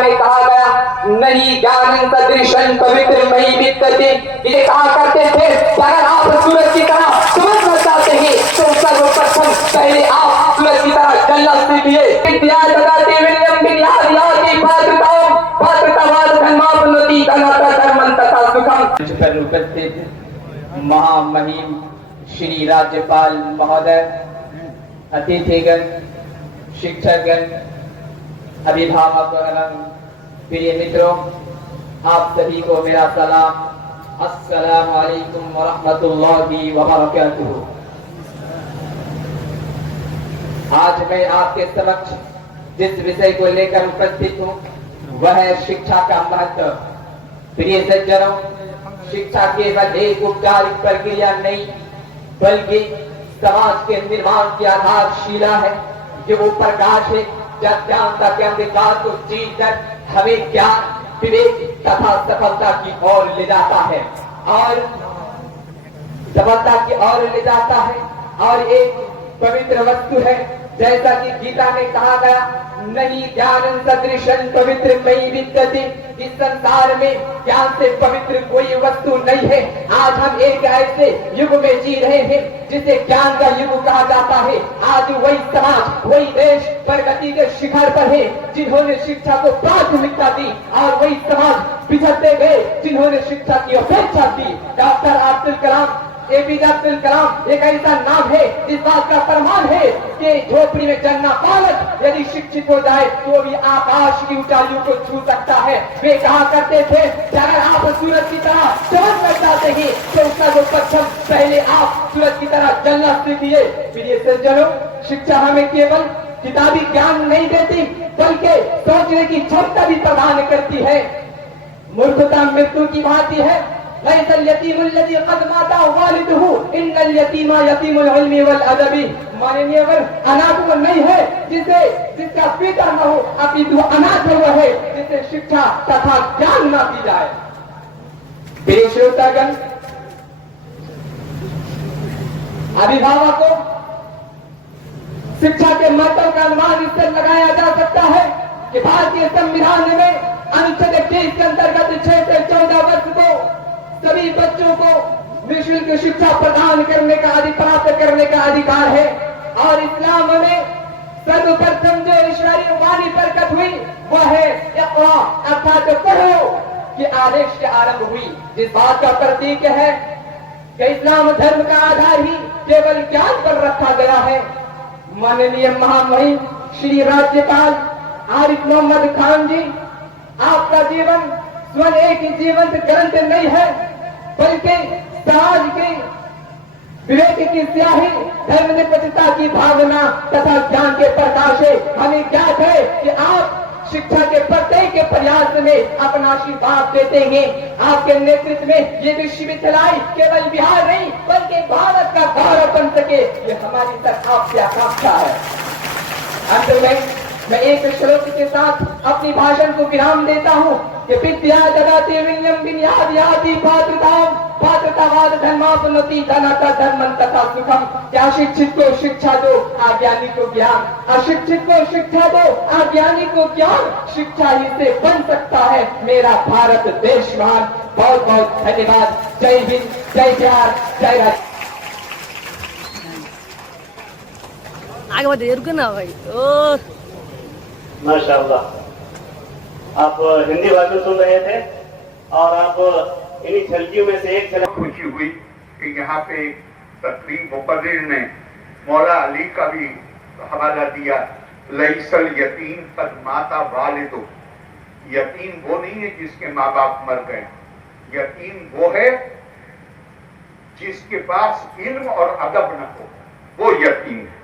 में कहा गया नहीं ज्ञान सदृशं पवित्रमयि विद्यते। ये कहा करते थे कि अगर आप सूरज की तरह समझना चाहते हैं तो सर्वप्रथम पहले आप सूरज की तरह जलना सीखिए। विद्या ददाति विनयं विद्यायाति पात्रतां पात्रतावाद धर्मापनोति धनात् धर्मं तथा सुखम। पर उपस्थित महामहिम श्री राज्यपाल महोदय, अतिथिगण, शिक्षकगण, अभिभावक एवं प्रिय मित्रों, आप सभी को मेरा सलाम। अस्सलामु अलैकुम व रहमतुल्लाहि व बरकातुहू। आज मैं आपके समक्ष जिस विषय को लेकर उपस्थित हूँ वह है शिक्षा का महत्व। प्रिय सज्जनों, शिक्षा केवल एक औपचारिक प्रक्रिया नहीं बल्कि समाज के निर्माण की आधारशिला है। जो वो प्रकाश है जब ज्ञानता के अंधकार को चीर कर हमें ज्ञान, विवेक तथा सफलता की ओर ले जाता है और सफलता की ओर ले जाता है और एक पवित्र वस्तु है। जैसा कि गीता में कहा गया नहीं ज्ञान सदृशं पवित्रमयि विद्यते। इस संसार में ज्ञान से पवित्र कोई वस्तु नहीं है। आज हम एक ऐसे युग में जी रहे हैं जिसे ज्ञान का युग कहा जाता है। आज वही समाज, वही देश प्रगति के शिखर पर है जिन्होंने शिक्षा को प्राथमिकता दी और वही समाज पिछड़ते गए जिन्होंने शिक्षा की अपेक्षा की। डॉक्टर अब्दुल कलाम, एपीजे अब्दुल कलाम एक ऐसा नाम है इस बात का प्रमाण है कि झोपड़ी में जन्मा बालक यदि शिक्षित हो जाए तो भी आकाश की ऊंचाइयों को छू सकता है। वे कहा करते थे कि अगर आप सूरज की तरह चमकना चाहते हैं तो उसका जो पश्चिम पहले आप सूरज की तरह जलना सीखिए। प्रिय सज्जनों, शिक्षा हमें केवल किताबी ज्ञान नहीं देती बल्कि सोचने की क्षमता भी प्रदान करती है। मूर्खता मृत्यु की भांति है। लैसल यतीमुल लज़ी क़द माता वालिदहु इन्नल यतीमा यतीमुल इल्मी वल अदबी। मानेंगे अगर अनाथ वो नहीं है जिसका पिता न हो, अपितु अनाथ वो है जिसे शिक्षा तथा ज्ञान न दी जाए। प्रिय श्रोतागण, अभिभावकों, शिक्षा के महत्व का अनुमान इससे लगाया जा सकता है कि भारतीय संविधान में अनुच्छेद 23 के अंतर्गत 6 से 14 वर्ष को सभी बच्चों को निःशुल्क शिक्षा प्रदान करने का प्राप्त करने का अधिकार है। और इस्लाम में सर्वप्रथम जो ईश्वरीय वाणी प्रकट हुई वह है इक़रा अर्थात पढ़ो के आदेश से आरंभ हुई, जिस बात का प्रतीक है कि इस्लाम धर्म का आधार ही केवल ज्ञान पर रखा गया है। माननीय महामहिम श्री राज्यपाल आरिफ मोहम्मद खान जी, आपका जीवन स्वयं एक जीवंत ग्रंथ नहीं है बल्कि समाज के विवेक की स्याही, धर्मनिरपेक्षता की भावना तथा ज्ञान के प्रकाश है। हमें ज्ञात है कि आप शिक्षा के प्रत्येक प्रयास में अपना आशीर्वाद देते हैं। आपके नेतृत्व में ये विश्वविद्यालय केवल बिहार नहीं बल्कि भारत का गौरव बन सके, ये हमारी तरफ आपसे आकांक्षा है। अंत में मैं एक श्लोक के साथ अपनी भाषण को विराम देता हूँ कि विद्या ददाति विनयं विद्यायाति पात्रतां पात्रतावाद धर्मापनोति धनात् धर्मं तथा सुखम। क्या अशिक्षित को शिक्षा दो, अज्ञानी को ज्ञान, अशिक्षित को शिक्षा दो, अज्ञानी को ज्ञान। शिक्षा ही से बन सकता है मेरा भारत देश महान। बहुत बहुत धन्यवाद। जय हिंद, जय बिहार, जय राज्य। आगे बढ़े रुकना भाई। ओ माशाअल्लाह, आप हिंदी भाषण सुन रहे थे और आप इन्हीं छलकियों में से एक छलक खुशी हुई कि यहाँ पे तकरीब मुकर्रिर ने मौला अली का भी हवाला दिया। लैसल यतीम कद माता वालिदो। यतीम वो नहीं है जिसके माँ बाप मर गए, यतीम वो है जिसके पास इल्म और अदब न हो, वो यतीम है।